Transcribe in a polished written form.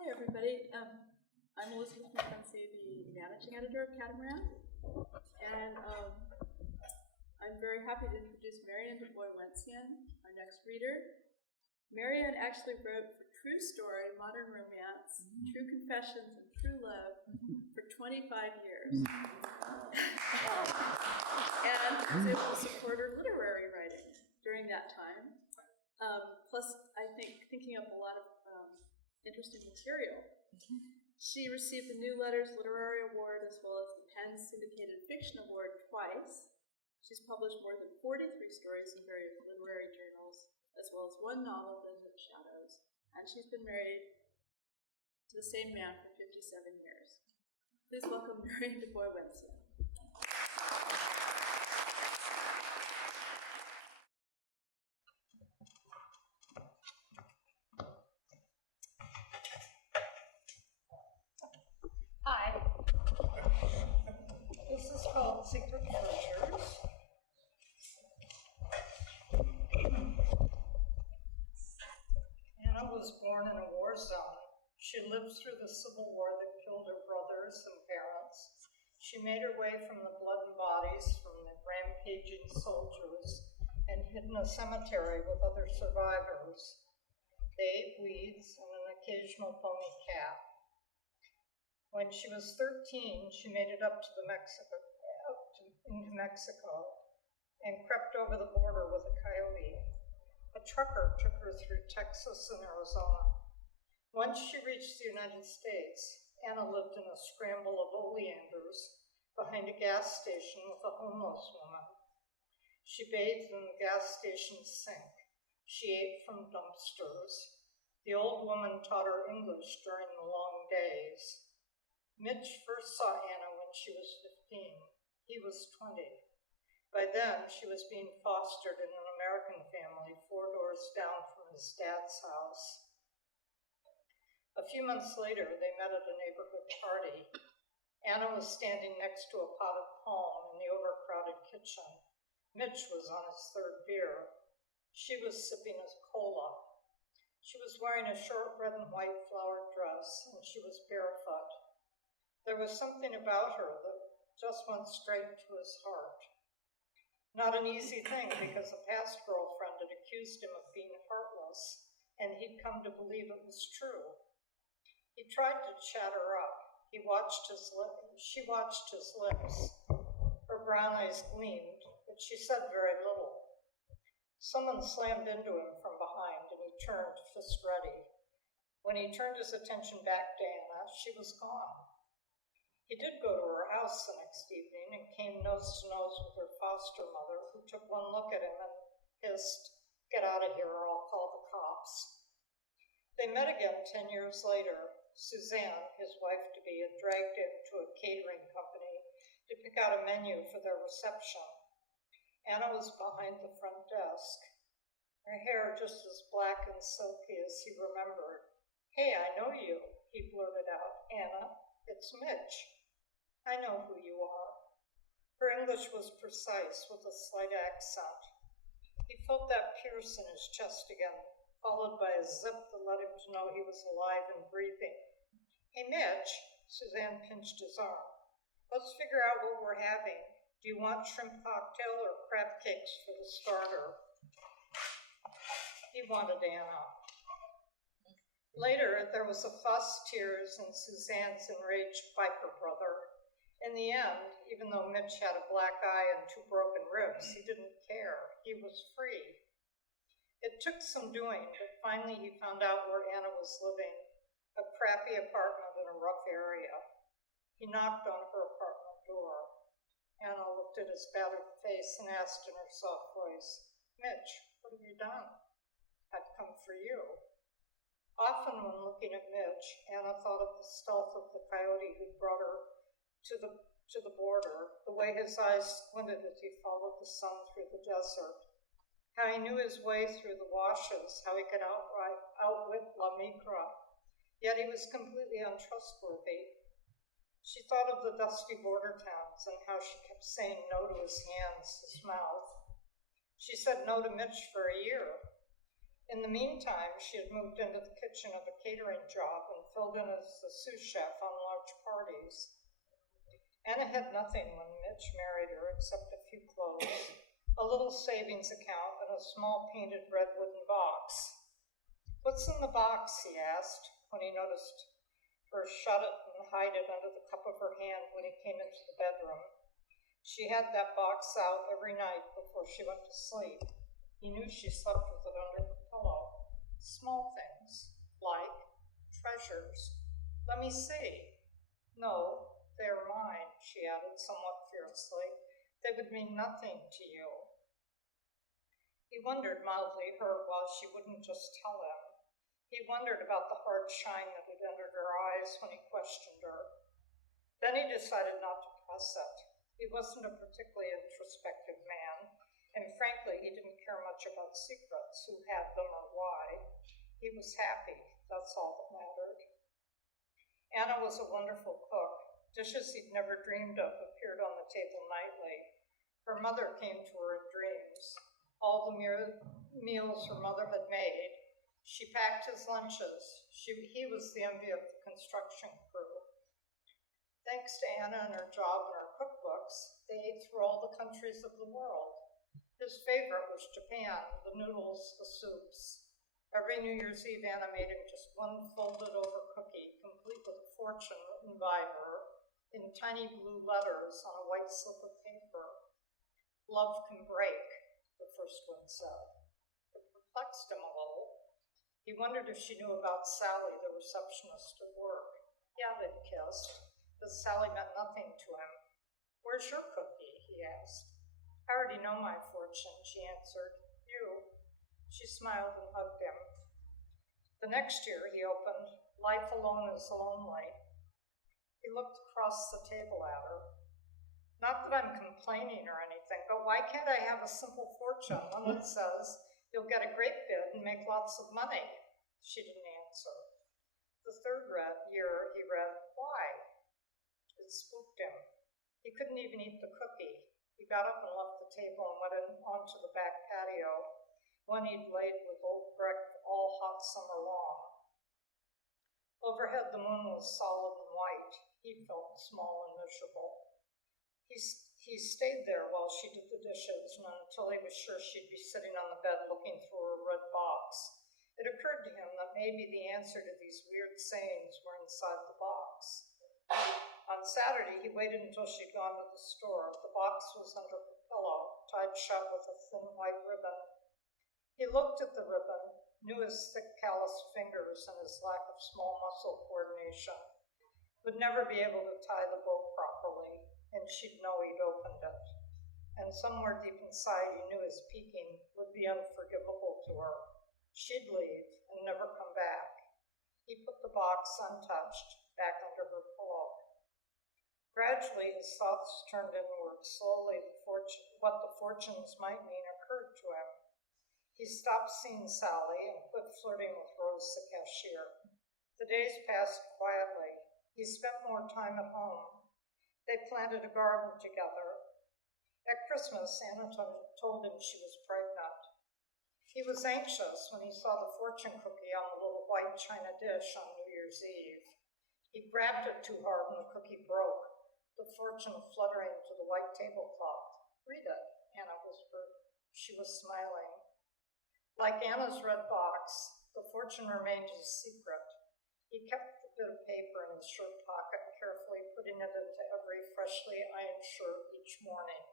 Hi, everybody. I'm Elizabeth Wentzien, the managing editor of Catamaran, and I'm very happy to introduce Marion de Booy Wentzien, our next reader. Marion actually wrote for True Story, Modern Romance, True Confessions, and True Love for 25 years. And was able to support her literary writing during that time. Plus, I think, thinking up a lot of interesting material. She received the New Letters Literary Award as well as the Penn Syndicated Fiction Award twice. She's published more than 43 stories in various literary journals, as well as one novel, Desert Shadows. And she's been married to the same man for 57 years. Please welcome Marion de Booy Wentzien. Hi. This is called Secret Treasures. Anna was born in a war zone. She lived through the Civil War that killed her brothers and parents. She made her way from the blood and bodies from the rampaging soldiers and hid in a cemetery with other survivors. They ate weeds and an occasional bony cat. When she was 13, she made it up to into Mexico and crept over the border with a coyote. A trucker took her through Texas and Arizona. Once she reached the United States, Anna lived in a scramble of oleanders behind a gas station with a homeless woman. She bathed in the gas station's sink. She ate from dumpsters. The old woman taught her English during the long days. Mitch first saw Anna when she was 15. He was 20. By then, she was being fostered in an American family 4 doors down from his dad's house. A few months later, they met at a neighborhood party. Anna was standing next to a potted palm in the overcrowded kitchen. Mitch was on his 3rd beer. She was sipping a cola. She was wearing a short red and white flowered dress, and she was barefoot. There was something about her that just went straight to his heart. Not an easy thing, because a past girlfriend had accused him of being heartless, and he'd come to believe it was true. He tried to chat her up. She watched his lips. Her brown eyes gleamed, but she said very little. Someone slammed into him from behind, and he turned, fist ready. When he turned his attention back to Anna, she was gone. He did go to her house the next evening and came nose to nose with her foster mother, who took one look at him and hissed, "Get out of here or I'll call the cops." They met again 10 years later. Suzanne, his wife-to-be, had dragged him to a catering company to pick out a menu for their reception. Anna was behind the front desk, her hair just as black and silky as he remembered. "Hey, I know you," he blurted out. "Anna, it's Mitch. I know who you are." Her English was precise, with a slight accent. He felt that pierce in his chest again, followed by a zip that let him to know he was alive and breathing. "Hey, Mitch," Suzanne pinched his arm. "Let's figure out what we're having. Do you want shrimp cocktail or crab cakes for the starter?" He wanted Anna. Later, there was a fuss, tears, and Suzanne's enraged biker brother. In the end, even though Mitch had a black eye and 2 broken ribs, he didn't care. He was free. It took some doing, but finally he found out where Anna was living, a crappy apartment in a rough area. He knocked on her apartment door. Anna looked at his battered face and asked in her soft voice, "Mitch, what have you done?" "I've come for you." Often when looking at Mitch, Anna thought of the stealth of the coyote who brought her to the border, the way his eyes squinted as he followed the sun through the desert, how he knew his way through the washes, how he could outwit La Migra, yet he was completely untrustworthy. She thought of the dusty border towns and how she kept saying no to his hands, his mouth. She said no to Mitch for a year. In the meantime, she had moved into the kitchen of a catering job and filled in as the sous chef on large parties. Anna had nothing when Mitch married her except a few clothes, a little savings account, and a small painted red wooden box. "What's in the box?" he asked when he noticed her shut it and hide it under the cup of her hand when he came into the bedroom. She had that box out every night before she went to sleep. He knew she slept with it under her pillow. Small things, like treasures. "Let me see." "No, they are mine," she added somewhat fiercely. "They would mean nothing to you." He wondered mildly why she wouldn't just tell him. He wondered about the hard shine that had entered her eyes when he questioned her. Then he decided not to press it. He wasn't a particularly introspective man, and frankly, he didn't care much about secrets, who had them or why. He was happy, that's all that mattered. Anna was a wonderful cook. Dishes he'd never dreamed of appeared on the table nightly. Her mother came to her in dreams. All the meals her mother had made. She packed his lunches. He was the envy of the construction crew. Thanks to Anna and her job and her cookbooks, they ate through all the countries of the world. His favorite was Japan, the noodles, the soups. Every New Year's Eve, Anna made him just one folded over cookie, complete with a fortune written by her in tiny blue letters on a white slip of paper. "Love can break," the first one said. It perplexed him a little. He wondered if she knew about Sally, the receptionist at work. Yeah, they'd kissed, but Sally meant nothing to him. "Where's your cookie?" he asked. "I already know my fortune," she answered. "You." She smiled and hugged him. The next year he opened Life Alone is Lonely. He looked across the table at her. "Not that I'm complaining or anything, but why can't I have a simple fortune, one that says you'll get a great bid and make lots of money?" She didn't answer. The third year he read, "Why?" It spooked him. He couldn't even eat the cookie. He got up and left the table and went onto the back patio, one he'd laid with old brick all hot summer long. Overhead the moon was solid and white. He felt small and miserable. He stayed there while she did the dishes and until he was sure she'd be sitting on the bed looking through her red box. It occurred to him that maybe the answer to these weird sayings were inside the box. On Saturday, he waited until she'd gone to the store. The box was under her pillow, tied shut with a thin white ribbon. He looked at the ribbon, knew his thick calloused fingers and his lack of small muscle coordination. Would never be able to tie the bow properly, and she'd know he'd opened it. And somewhere deep inside, he knew his peeking would be unforgivable to her. She'd leave and never come back. He put the box untouched back under her pillow. Gradually, his thoughts turned inward. Slowly, what the fortunes might mean occurred to him. He stopped seeing Sally and quit flirting with Rose, the cashier. The days passed quietly. He spent more time at home. They planted a garden together. At Christmas, Anna told him she was pregnant. He was anxious when he saw the fortune cookie on the little white china dish on New Year's Eve. He grabbed it too hard and the cookie broke, the fortune fluttering to the white tablecloth. "Read it," Anna whispered. She was smiling. Like Anna's red box, the fortune remained his secret. He kept the bit of paper in his shirt pocket, carefully putting it into every freshly ironed shirt each morning.